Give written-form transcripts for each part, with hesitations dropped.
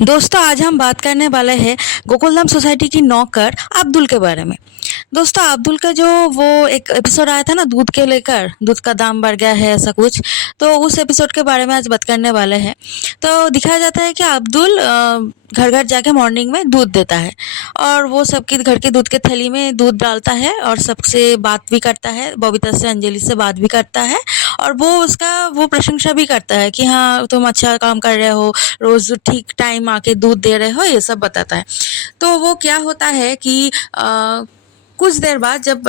दोस्तों आज हम बात करने वाले हैं गोकुलधाम सोसाइटी की नौकर अब्दुल के बारे में। दोस्तों अब्दुल का जो वो एक एपिसोड आया था ना, दूध के लेकर दूध का दाम बढ़ गया है ऐसा कुछ, तो उस एपिसोड के बारे में आज बात करने वाले हैं। तो दिखाया जाता है कि अब्दुल घर घर जाके मॉर्निंग में दूध देता है और वो सबके घर के दूध के थैली में दूध डालता है और सबसे बात भी करता है, बबीता से अंजलि से बात भी करता है और वो उसका वो प्रशंसा भी करता है कि हाँ तुम अच्छा काम कर रहे हो, रोज ठीक टाइम आके दूध दे रहे हो, ये सब बताता है। तो वो क्या होता है कि कुछ देर बाद जब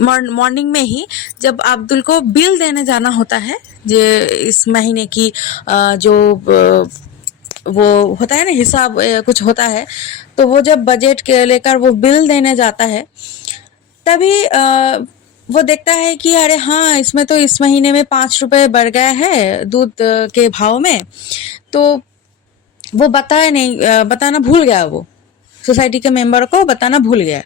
मॉर्निंग में ही जब अब्दुल को बिल देने जाना होता है, जे इस महीने की जो वो होता है ना हिसाब कुछ होता है, तो वो जब बजट के लेकर वो बिल देने जाता है तभी वो देखता है कि अरे हाँ इसमें तो इस महीने में 5 रुपए बढ़ गया है दूध के भाव में। तो वो बताना भूल गया, वो सोसाइटी के मेंबर को बताना भूल गया।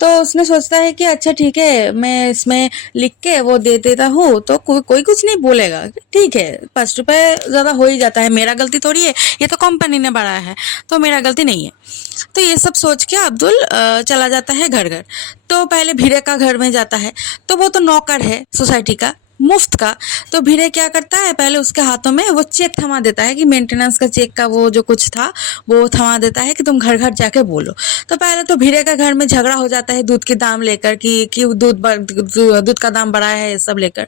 तो उसने सोचता है कि अच्छा ठीक है मैं इसमें लिख के वो दे देता हूँ तो कोई कुछ नहीं बोलेगा, ठीक है 5 रुपए ज़्यादा हो ही जाता है, मेरा गलती थोड़ी है, ये तो कंपनी ने बढ़ाया है तो मेरा गलती नहीं है। तो ये सब सोच के अब्दुल चला जाता है घर घर। तो पहले भीरे का घर में जाता है, तो वो तो नौकर है सोसाइटी का मुफ्त का। तो भीरे क्या करता है, पहले उसके हाथों में वो चेक थमा देता है कि मेंटेनेंस का चेक का वो जो कुछ था वो थमा देता है कि तुम घर घर जाके बोलो। तो पहले तो भीरे का घर में झगड़ा हो जाता है दूध के दाम लेकर कि दूध का दाम बढ़ा है ये सब लेकर।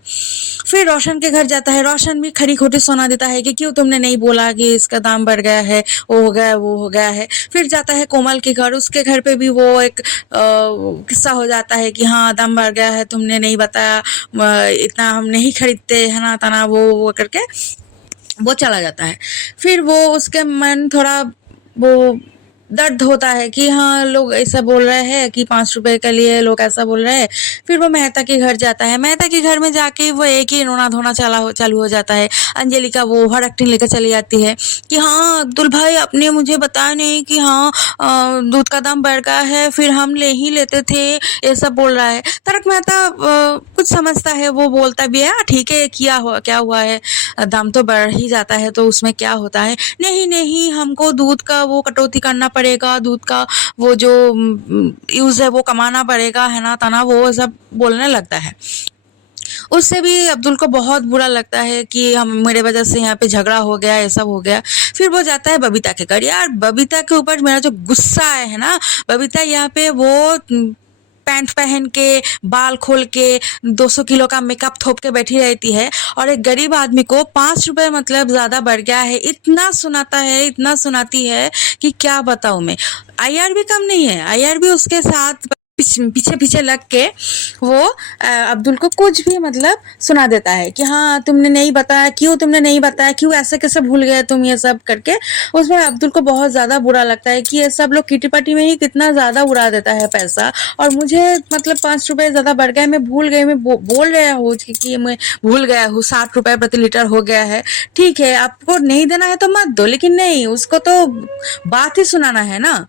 फिर रोशन के घर जाता है, रोशन भी खरी खोटी सुना देता है कि क्यों तुमने नहीं बोला कि इसका दाम बढ़ गया है, वो हो गया वो हो गया है। फिर जाता है कोमल के घर, उसके घर पे भी वो एक किस्सा हो जाता है कि हाँ दाम बढ़ गया है, तुमने नहीं बताया, इतना हम नहीं खरीदते है ना तना वो करके वो चला जाता है। फिर वो उसके मन थोड़ा वो दर्द होता है कि हाँ लोग ऐसा बोल रहे हैं कि 5 रुपए के लिए लोग ऐसा बोल रहे हैं। फिर वो मेहता के घर जाता है, मेहता के घर में जाके वो एक ही रोना धोना चालू हो जाता है। अंजलि का वो हर एक्टिंग लेकर चली जाती है कि हाँ अब्दुल भाई आपने मुझे बताया नहीं कि हाँ दूध का दाम बढ़ गया है, फिर हम ले ही लेते थे, ये सब बोल रहा है। तारक मेहता कुछ समझता है, वो बोलता भी है हाँ ठीक है क्या हुआ है, दाम तो बढ़ ही जाता है तो उसमें क्या होता है, नहीं नहीं हमको दूध का वो कटौती करना पड़ेगा, दूध का वो जो यूज है वो कमाना पड़ेगा है ना तना वो सब बोलने लगता है। उससे भी अब्दुल को बहुत बुरा लगता है कि हम मेरे वजह से यहाँ पे झगड़ा हो गया, ये सब हो गया। फिर वो जाता है बबीता के घर। यार बबीता के ऊपर मेरा जो गुस्सा है ना, बबीता यहाँ पे वो पैंट पहन के बाल खोल के 200 किलो का मेकअप थोप के बैठी रहती है और एक गरीब आदमी को 5 रुपए मतलब ज्यादा बढ़ गया है इतना सुनाता है, इतना सुनाती है कि क्या बताऊं मैं। आईआर भी कम नहीं है, आईआर भी उसके साथ पीछे पीछे लग के वो अब्दुल को कुछ भी मतलब सुना देता है कि हाँ तुमने नहीं बताया, क्यों ऐसे कैसे भूल गए तुम, ये सब करके। उसमें अब्दुल को बहुत ज्यादा बुरा लगता है कि ये सब लोग किटी पार्टी में ही कितना ज्यादा उड़ा देता है पैसा और मुझे मतलब 5 रुपए ज्यादा बढ़ गए, मैं भूल गई, मैं बोल रहा हूँ कि मैं भूल गया हूँ, 60 रुपए प्रति लीटर हो गया है। ठीक है आपको नहीं देना है तो मत दो, लेकिन नहीं उसको तो बात ही सुनाना है ना।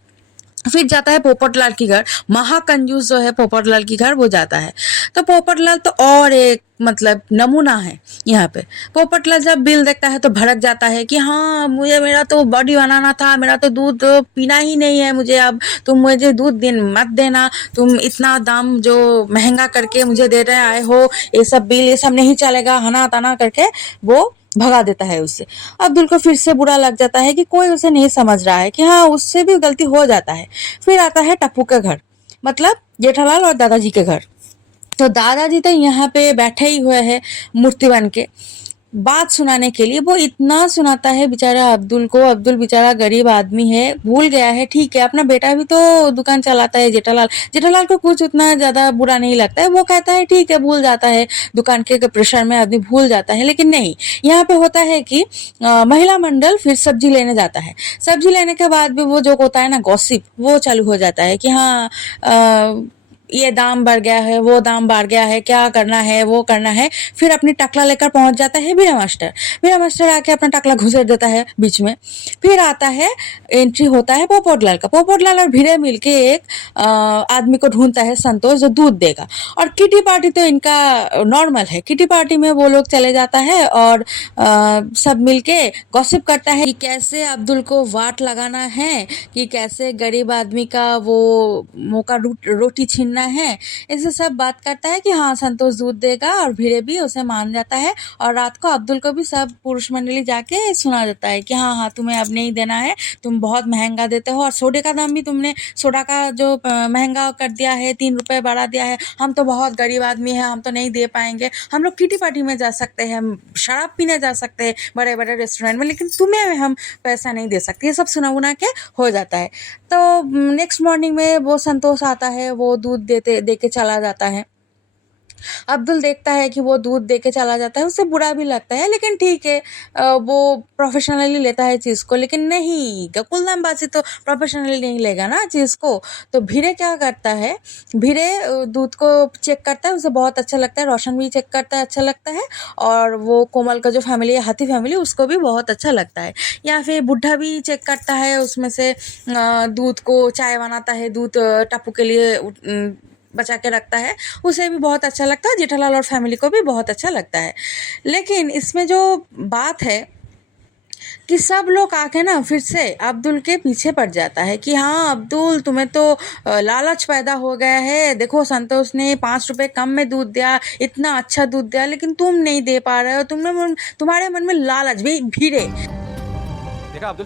फिर जाता है पोपटलाल की घर, महाकंजूस जो है पोपटलाल की घर वो जाता है। तो पोपटलाल तो और एक मतलब नमूना है यहाँ पे। पोपटलाल जब बिल देखता है तो भड़क जाता है कि हाँ मेरा तो बॉडी बनाना था, मेरा तो दूध पीना ही नहीं है मुझे, अब तुम मुझे दूध मत देना, तुम इतना दाम जो महंगा करके मुझे दे रहे आए हो, ये सब बिल ये सब नहीं चलेगा हना तना करके वो भगा देता है उससे। अब्दुल को फिर से बुरा लग जाता है कि कोई उसे नहीं समझ रहा है कि हाँ उससे भी गलती हो जाता है। फिर आता है टप्पू के घर, मतलब जेठालाल और दादाजी के घर। तो दादाजी तो यहाँ पे बैठे ही हुए हैं मूर्ति बन के बात सुनाने के लिए। वो इतना सुनाता है बेचारा अब्दुल को, अब्दुल बेचारा गरीब आदमी है, भूल गया है। ठीक है अपना बेटा भी तो दुकान चलाता है जेठालाल को कुछ उतना ज्यादा बुरा नहीं लगता है, वो कहता है ठीक है भूल जाता है, दुकान के प्रेशर में आदमी भूल जाता है। लेकिन नहीं, यहाँ पे होता है कि महिला मंडल फिर सब्जी लेने जाता है। सब्जी लेने के बाद भी वो जो होता है ना गॉसिप वो चालू हो जाता है कि हाँ ये दाम बढ़ गया है, वो दाम बढ़ गया है, क्या करना है, वो करना है। फिर अपनी टकला लेकर पहुंच जाता है वीरा मास्टर। वीरा मास्टर आके अपना टकला घुसेड़ देता है बीच में। फिर आता है, एंट्री होता है पोपटलाल का। पोपटलाल और भीड़े मिलके एक आदमी को ढूंढता है, संतोष, जो दूध देगा। और किटी पार्टी तो इनका नॉर्मल है। किटी पार्टी में वो लोग चले जाता है और सब मिलके गॉसिप करता है कि कैसे अब्दुल को वाट लगाना है, कि कैसे गरीब आदमी का वो मौका रोटी छीनना है। ऐसे सब बात करता है कि हाँ संतोष दूध देगा, और भीड़े भी उसे मान जाता है। और रात को अब्दुल को भी सब पुरुष मंडली जाके सुना देता है कि हाँ हाँ तुम्हें अब नहीं देना है, तुम बहुत महंगा देते हो, और सोडे का दाम भी तुमने, सोडा का जो महंगा कर दिया है, 3 रुपए बढ़ा दिया है। हम तो बहुत गरीब आदमी हैं, हम तो नहीं दे पाएंगे। हम लोग किटी पार्टी में जा सकते हैं, शराब पीने जा सकते हैं बड़े बड़े रेस्टोरेंट में, लेकिन तुम्हें हम पैसा नहीं दे सकते। ये सब सुना उना के हो जाता है। तो नेक्स्ट मॉर्निंग में वो संतोष आता है, वो दूध दे के चला जाता है। अब्दुल देखता है कि वो दूध दे के चला जाता है, उसे बुरा भी लगता है, लेकिन ठीक है, वो प्रोफेशनली लेता है चीज़ को। लेकिन नहीं, गोकुलधाम बासी तो प्रोफेशनली नहीं लेगा ना चीज़ को। तो भीड़े क्या करता है, भीड़े दूध को चेक करता है, उसे बहुत अच्छा लगता है। रोशन भी चेक करता है, अच्छा लगता है। और वो कोमल का जो फैमिली है, हाथी फैमिली, उसको भी बहुत अच्छा लगता है। या फिर बुढ़ा भी चेक करता है, उसमें से दूध को चाय बनाता है, दूध टप्पू के लिए बचा के रखता है, उसे भी बहुत अच्छा लगता है। जेठालाल और फैमिली को भी बहुत अच्छा लगता है। लेकिन इसमें जो बात है कि सब लोग आके ना फिर से अब्दुल के पीछे पड़ जाता है कि हाँ अब्दुल, तुम्हें तो लालच पैदा हो गया है। देखो संतोष ने 5 रुपए कम में दूध दिया, इतना अच्छा दूध दिया, लेकिन तुम नहीं दे पा रहे हो। तुम्हारे मन में लालच भी। भीड़े, देखा अब्दुल,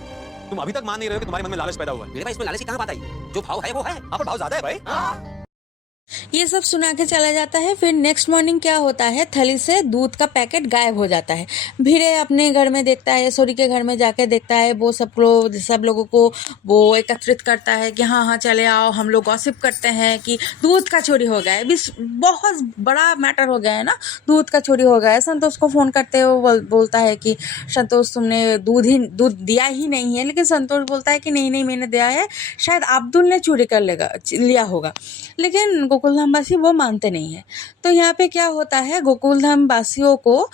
तुम अभी तक मान नहीं रहे हो कि तुम्हारे मन में लालच पैदा हुआ है। मेरे भाई इसमें लालच की कहाँ बात आई? जो भाव है वो है, यहाँ पर भाव ज्यादा है भाई। ये सब सुना के चला जाता है। फिर नेक्स्ट मॉर्निंग क्या होता है, थैली से दूध का पैकेट गायब हो जाता है। भीड़े अपने घर में देखता है, सोरी के घर में जाके देखता है, वो सब लोगों को वो एकत्रित करता है कि हाँ हाँ चले आओ, हम लोग गॉसिप करते हैं कि दूध का चोरी हो गया है। बहुत बड़ा मैटर हो गया है ना, दूध का चोरी हो गया है। संतोष को फ़ोन करते हुए वो बोलता है कि संतोष तुमने दूध दिया ही नहीं है। लेकिन संतोष बोलता है कि नहीं नहीं मैंने दिया है, शायद अब्दुल ने चोरी कर लिया होगा। लेकिन गोकुलधाम वासी वो मानते नहीं है। तो यहाँ पे क्या होता है, गोकुलधाम वासियों को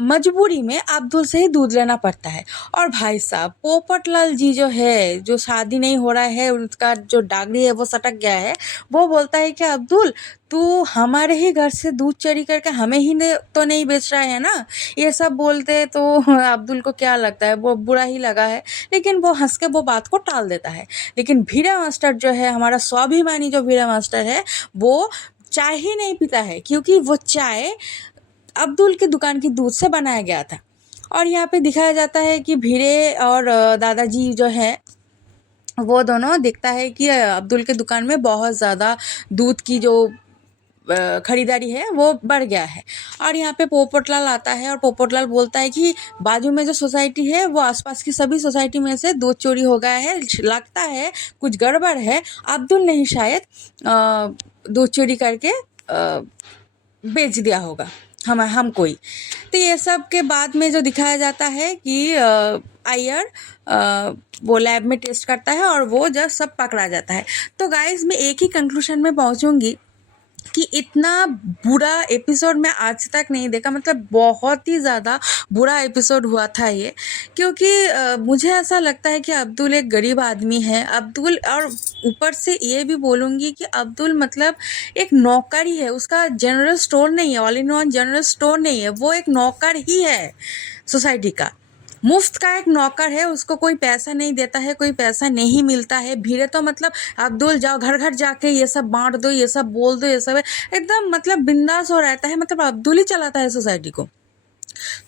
मजबूरी में अब्दुल से ही दूध लेना पड़ता है। और भाई साहब पोपटलाल जी जो है, जो शादी नहीं हो रहा है, उसका जो डागरी है वो सटक गया है, वो बोलता है कि अब्दुल तू हमारे ही घर से दूध चोरी करके हमें ही तो नहीं बेच रहा है ना। ये सब बोलते तो अब्दुल को क्या लगता है, वो बुरा ही लगा है। लेकिन वो हंस के वो बात को टाल देता है। लेकिन भीड़ा मास्टर जो है, हमारा स्वाभिमानी जो भीड़ा मास्टर है, वो चाय ही नहीं पीता है, क्योंकि वो चाय अब्दुल की दुकान की दूध से बनाया गया था। और यहाँ पे दिखाया जाता है कि भीड़े और दादाजी जो है, वो दोनों दिखता है कि अब्दुल के दुकान में बहुत ज़्यादा दूध की जो खरीदारी है वो बढ़ गया है। और यहाँ पे पोपटलाल आता है, और पोपटलाल बोलता है कि बाजू में जो सोसाइटी है, वो आसपास की सभी सोसाइटी में से दूध चोरी हो गया है, लगता है कुछ गड़बड़ है। अब्दुल ने ही शायद दूध चोरी करके बेच दिया होगा हम कोई। तो ये सब के बाद में जो दिखाया जाता है कि आयर वो लैब में टेस्ट करता है, और वो जब सब पकड़ा जाता है। तो गाइस मैं एक ही कंक्लूजन में पहुंचूंगी कि इतना बुरा एपिसोड मैं आज तक नहीं देखा। मतलब बहुत ही ज़्यादा बुरा एपिसोड हुआ था ये, क्योंकि मुझे ऐसा लगता है कि अब्दुल एक गरीब आदमी है। अब्दुल, और ऊपर से ये भी बोलूँगी कि अब्दुल मतलब एक नौकर ही है, उसका जनरल स्टोर नहीं है, all in one general store नहीं है, वो एक नौकर ही है सोसाइटी का, मुफ्त का एक नौकर है। उसको कोई पैसा नहीं देता है, कोई पैसा नहीं मिलता है। भीड़े तो मतलब अब्दुल जाओ घर घर जाके ये सब बांट दो, ये सब बोल दो, ये सब एकदम मतलब बिंदास हो रहता है। मतलब अब्दुल ही चलाता है सोसाइटी को।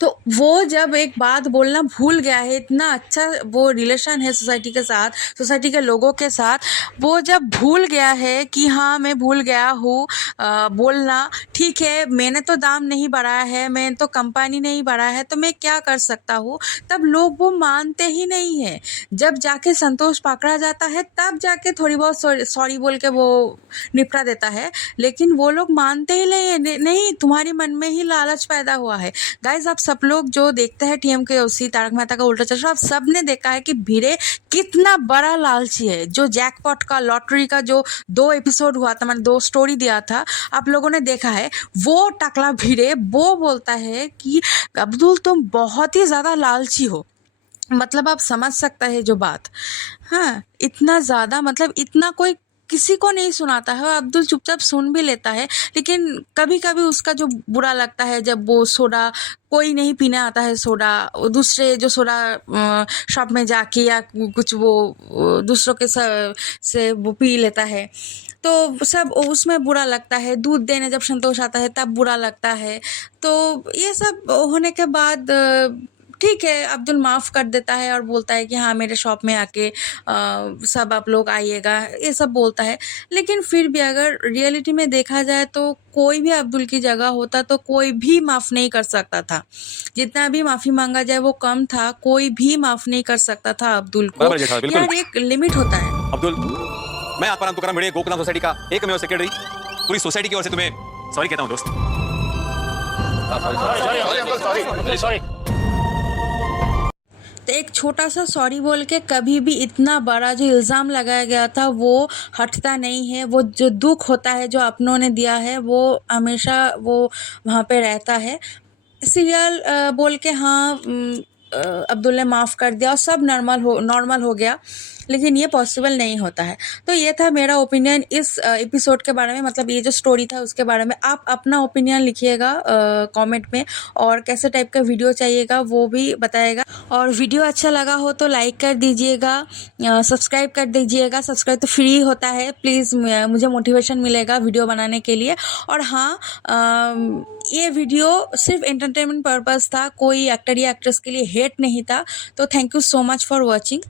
तो वो जब एक बात बोलना भूल गया है, इतना अच्छा वो रिलेशन है सोसाइटी के साथ, सोसाइटी के लोगों के साथ, वो जब भूल गया है कि हाँ मैं भूल गया हूँ बोलना, ठीक है मैंने तो दाम नहीं बढ़ाया है, मैंने तो कंपनी नहीं बढ़ाया है, तो मैं क्या कर सकता हूँ, तब लोग वो मानते ही नहीं है। जब जाके संतोष पकड़ा जाता है, तब जाके थोड़ी बहुत सॉरी बोल के वो निपटा देता है। लेकिन वो लोग मानते ही नहीं है। नहीं, तुम्हारे मन में ही लालच पैदा हुआ है। गाइज आप सब लोग जो देखते हैं TMKOC तारक मेहता का उल्टा चश्मा, आप सब ने देखा है कि भिड़े कितना बड़ा लालची है। जो जैकपॉट का लॉटरी का जो 2 एपिसोड हुआ था, मैंने 2 स्टोरी दिया था, आप लोगों ने देखा है। वो टकला भिड़े वो बोलता है कि अब्दुल तुम बहुत ही ज़्यादा लालची हो। मतलब आप समझ सकता है जो बात, हाँ इतना ज़्यादा, मतलब इतना कोई किसी को नहीं सुनाता है। और अब्दुल चुपचाप सुन भी लेता है, लेकिन कभी कभी उसका जो बुरा लगता है जब वो सोडा, कोई नहीं पीने आता है सोडा, वो दूसरे जो सोडा शॉप में जाके या कुछ वो दूसरों के से वो पी लेता है, तो सब उसमें बुरा लगता है। दूध देने जब संतोष आता है तब बुरा लगता है। तो ये सब होने के बाद ठीक है, अब्दुल माफ़ कर देता है और बोलता है कि हाँ मेरे शॉप में आके सब आप लोग आइएगा, ये सब बोलता है। लेकिन फिर भी अगर रियलिटी में देखा जाए तो कोई भी अब्दुल की जगह होता तो कोई भी माफ़ नहीं कर सकता था। जितना भी माफ़ी मांगा जाए वो कम था, कोई भी माफ़ नहीं कर सकता था अब्दुल को। बराबर जेठा, बिल्कुल। यार एक लिमिट होता है। अब्दुल, मैं आत्माराम तुकाराम भिड़े गोकुलधाम सोसाइटी का एकमेव सेक्रेटरी पूरी सोसाइटी की ओर से तुम्हें सॉरी कहता हूँ दोस्त। सॉरी। तो एक छोटा सा सॉरी बोल के कभी भी इतना बड़ा जो इल्ज़ाम लगाया गया था वो हटता नहीं है। वो जो दुख होता है जो अपनों ने दिया है वो हमेशा वो वहाँ पे रहता है। सीरियल बोल के हाँ अब्दुल ने माफ़ कर दिया और सब नॉर्मल हो गया, लेकिन ये पॉसिबल नहीं होता है। तो ये था मेरा ओपिनियन इस एपिसोड के बारे में, मतलब ये जो स्टोरी था उसके बारे में। आप अपना ओपिनियन लिखिएगा कमेंट में, और कैसे टाइप का वीडियो चाहिएगा वो भी बताइएगा। और वीडियो अच्छा लगा हो तो लाइक कर दीजिएगा, सब्सक्राइब कर दीजिएगा। सब्सक्राइब तो फ्री होता है, प्लीज़ मुझे मोटिवेशन मिलेगा वीडियो बनाने के लिए। और हाँ, ये वीडियो सिर्फ एंटरटेनमेंट पर्पस था, कोई एक्टर या एक्ट्रेस के लिए हेट नहीं था। तो thank you so much for watching.